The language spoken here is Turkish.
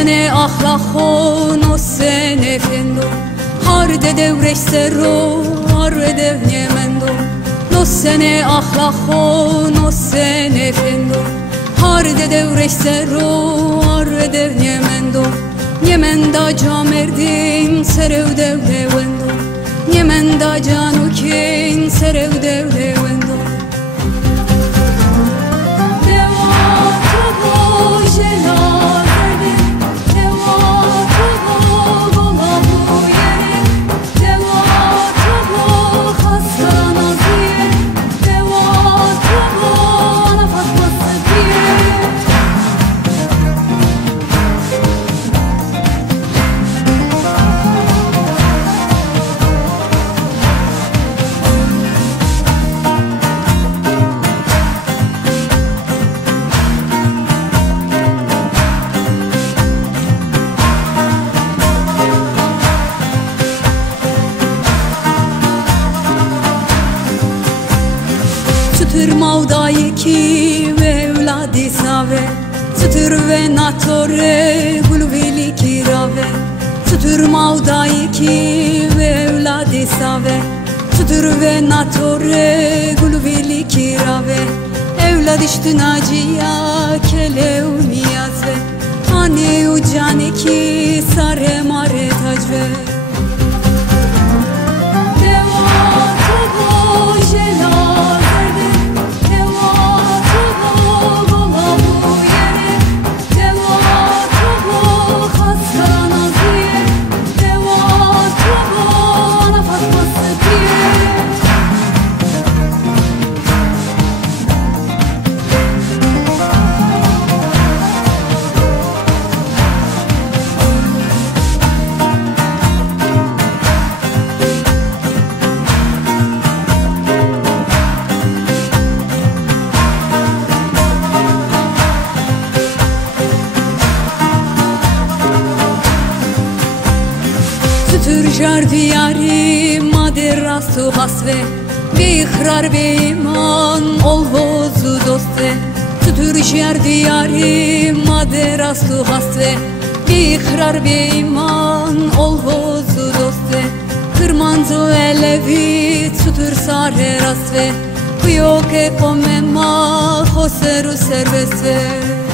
sene ahlakho no sene fendo harde devreş serro harde niemendo no sene ahlakho no sene fendo harde devreş serro harde niemendo niemenda camerdin serev devre wendo niemenda canukin serev devre wendo Sütür mavdayı ki ve evladi save Sütür ve natore gulveli kirave Sütür mavdayı ki ve evladi save Sütür ve natore gulveli kirave Evlad iştü naciya kelev niyazve Hani ucani ki sare mare tacve Sütür jar diyari mader rastu hasve Bihrar be iman ol vozu doste Sütür jar diyari mader rastu hasve Bihrar be iman ol vozu doste Kırmanzo elevi sütür sare rasve Kuyoke komema hoseru servesve